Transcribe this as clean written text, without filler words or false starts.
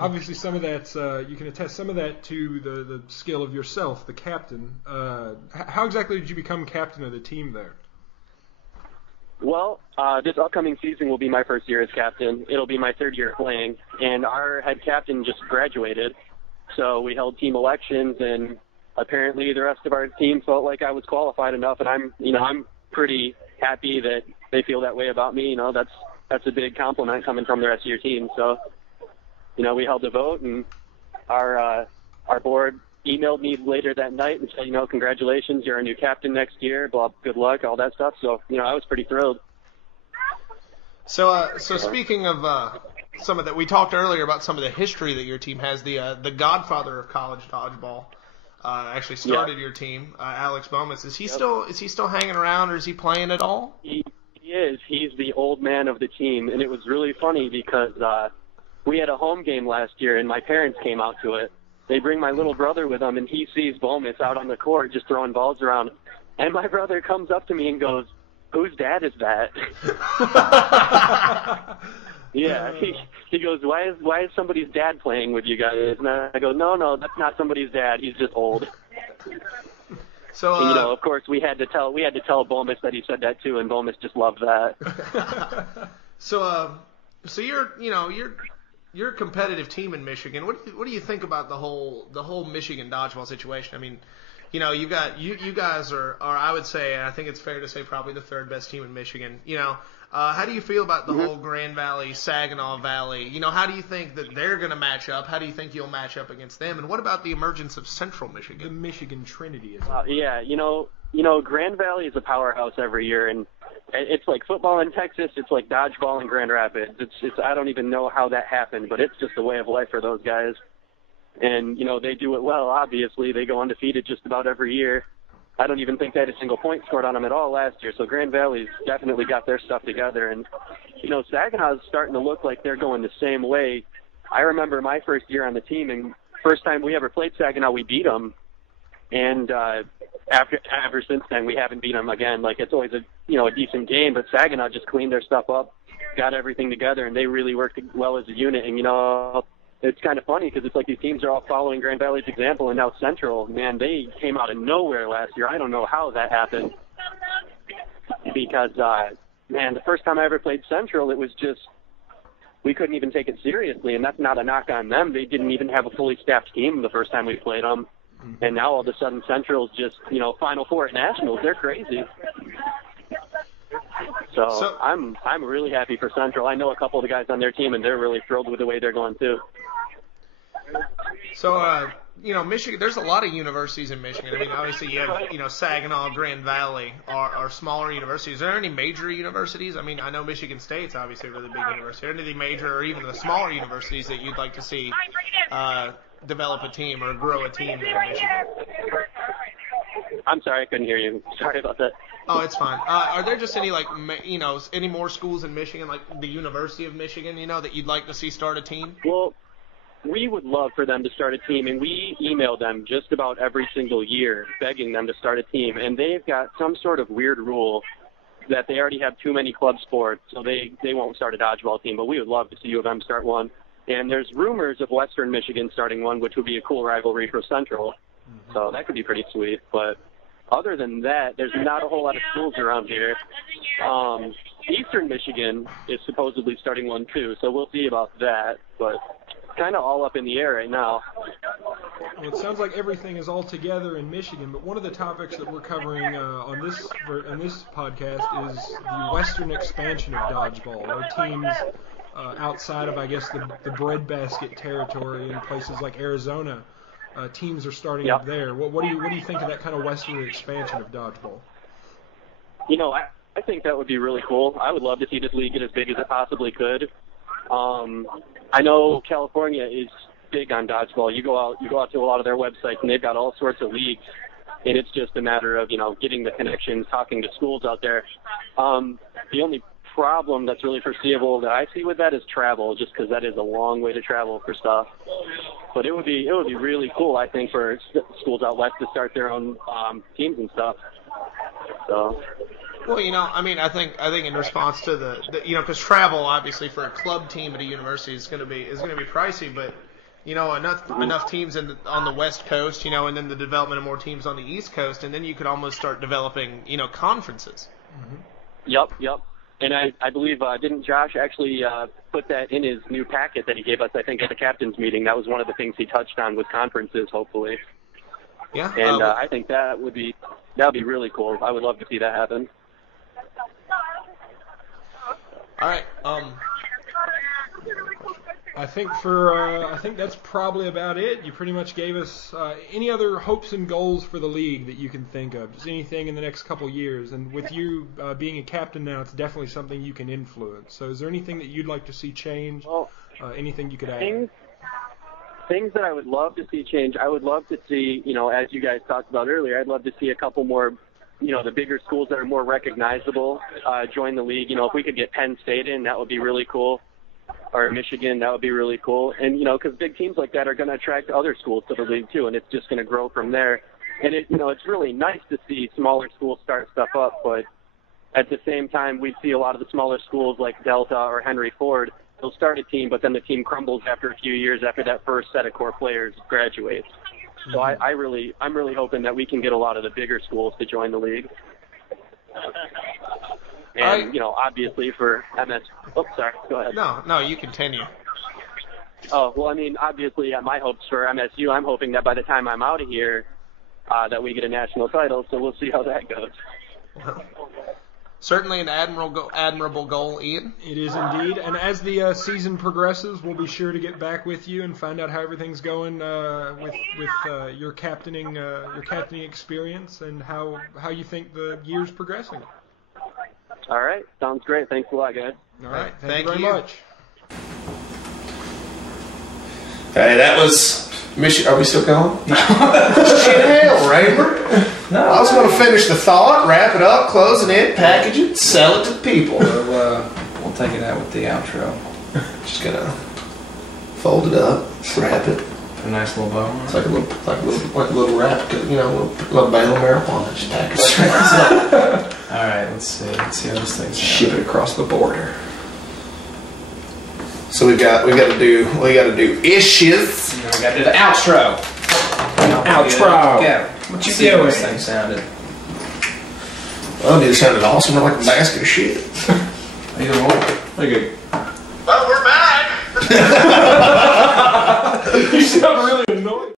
Obviously, some of that's you can attest some of that to the skill of yourself, the captain. How exactly did you become captain of the team there? Well, this upcoming season will be my first year as captain. It'll be my third year playing, and our head captain just graduated. So we held team elections, and apparently the rest of our team felt like I was qualified enough, and I'm pretty happy that they feel that way about me. That's a big compliment coming from the rest of your team. So, we held a vote, and our board emailed me later that night and said, congratulations, you're our new captain next year, good luck, all that stuff. So, I was pretty thrilled. So speaking of some of that, we talked earlier about some of the history that your team has. The godfather of college dodgeball actually started your team, Alex Bomas. Is he still hanging around, or is he playing at all? He is. He's the old man of the team, and it was really funny because we had a home game last year, and my parents came out to it. They bring my little brother with them, and he sees Bomas out on the court just throwing balls around. And my brother comes up to me and goes, "Whose dad is that?" Yeah, he goes, "Why is somebody's dad playing with you guys?" And I go, "No, that's not somebody's dad. He's just old." So, and, of course, we had to tell Bomas that he said that too, and Bomas just loved that. So you're a competitive team in Michigan. What do you think about the whole Michigan dodgeball situation? I mean, you guys are I would say, and I think it's fair to say, probably the third best team in Michigan. How do you feel about the whole Grand Valley, Saginaw Valley? How do you think that they're going to match up? How do you think you'll match up against them? And what about the emergence of Central Michigan? The Michigan Trinity. Grand Valley is a powerhouse every year, and it's like football in Texas. It's like dodgeball in Grand Rapids. It's I don't even know how that happened, but it's just a way of life for those guys. And, they do it well, obviously. They go undefeated just about every year. I don't even think they had a single point scored on them at all last year. So Grand Valley's definitely got their stuff together. And, Saginaw's starting to look like they're going the same way. I remember my first year on the team, and first time we ever played Saginaw, we beat them. And ever since then, we haven't beat them again. Like, it's always a decent game, but Saginaw just cleaned their stuff up, got everything together, and they really worked well as a unit. And, it's kind of funny because it's like these teams are all following Grand Valley's example, and now Central, man, they came out of nowhere last year. I don't know how that happened because, the first time I ever played Central, it was just we couldn't even take it seriously, and that's not a knock on them. They didn't even have a fully staffed team the first time we played them, and now all of a sudden Central's just, Final Four at Nationals. They're crazy. So I'm really happy for Central. I know a couple of the guys on their team, and they're really thrilled with the way they're going too. So, Michigan, there's a lot of universities in Michigan. I mean, obviously you have, Saginaw, Grand Valley are smaller universities. Are there any major universities? I mean, I know Michigan State's obviously a really big university. Are there any major or even the smaller universities that you'd like to see develop a team or grow a team in Michigan? I'm sorry, I couldn't hear you. Sorry about that. Oh, it's fine. Are there just any, any more schools in Michigan, like the University of Michigan, that you'd like to see start a team? Well, we would love for them to start a team, and we email them just about every single year begging them to start a team, and they've got some sort of weird rule that they already have too many club sports, so they won't start a dodgeball team, but we would love to see U of M start one. And there's rumors of Western Michigan starting one, which would be a cool rivalry for Central, so that could be pretty sweet. But other than that, there's not a whole lot of schools around here. Eastern Michigan is supposedly starting one too, so we'll see about that, but kind of all up in the air right now. Well, it sounds like everything is all together in Michigan, but one of the topics that we're covering on this podcast is the Western expansion of dodgeball, or teams outside of, I guess, the breadbasket territory in places like Arizona. Teams are starting up there. What do you think of that kind of Western expansion of dodgeball? I think that would be really cool. I would love to see this league get as big as it possibly could. I know California is big on dodgeball. You go out to a lot of their websites, and they've got all sorts of leagues, and it's just a matter of getting the connections, talking to schools out there. The only problem that's really foreseeable that I see with that is travel, just because that is a long way to travel for stuff. But it would be really cool, I think, for schools out west to start their own teams and stuff. So. Well, I think in response to the because travel obviously for a club team at a university is going to be pricey, but You know, enough teams on the West Coast, you know, and then the development of more teams on the East Coast, and then you could almost start developing, you know, conferences. Yep. And I believe, didn't Josh actually put that in his new packet that he gave us, I think, at the captain's meeting? That was one of the things he touched on with conferences, hopefully. Yeah. And I think that would be really cool. I would love to see that happen. All right. I think that's probably about it. You pretty much gave us any other hopes and goals for the league that you can think of. Just anything in the next couple years. And with you being a captain now, it's definitely something you can influence. So is there anything that you'd like to see change? Anything you could add? Things that I would love to see change. I would love to see, you know, as you guys talked about earlier, I'd love to see a couple more, you know, the bigger schools that are more recognizable join the league. You know, if we could get Penn State in, that would be really cool. Or Michigan, that would be really cool. And, you know, because big teams like that are going to attract other schools to the league, too, and it's just going to grow from there. And, it's really nice to see smaller schools start stuff up, but at the same time, we see a lot of the smaller schools like Delta or Henry Ford, they'll start a team, but then the team crumbles after a few years after that first set of core players graduates. So I'm really hoping that we can get a lot of the bigger schools to join the league. And, you know, obviously for MS... Oh, sorry. Go ahead. No, you continue. Oh, well, I mean, obviously, my hopes for MSU, I'm hoping that by the time I'm out of here, that we get a national title, so we'll see how that goes. Certainly an admirable goal, Ian. It is indeed. And as the season progresses, we'll be sure to get back with you and find out how everything's going with your captaining experience and how you think the year's progressing. All right. Sounds great. Thanks a lot, guys. All right. Thank you very much. Hey, that was Michigan. Are we still going? Shit, hell, Raymer. No, I was going to finish the thought, wrap it up, close it in, package it, sell it to the people. We'll take it out with the outro. Just gonna fold it up, wrap it. Put a nice little bow on it. It's like a little wrap, you know, a little bale of marijuana. Just pack it straight up. All right, let's see how this thing's Ship it across the border. So we got to do issues. We got to do the outro. Outro. Yeah. What you doing? This thing sounded. Well, it sounded awesome. I'm like a basket of shit. Either one. Okay. Well, we're back. You sound really annoying.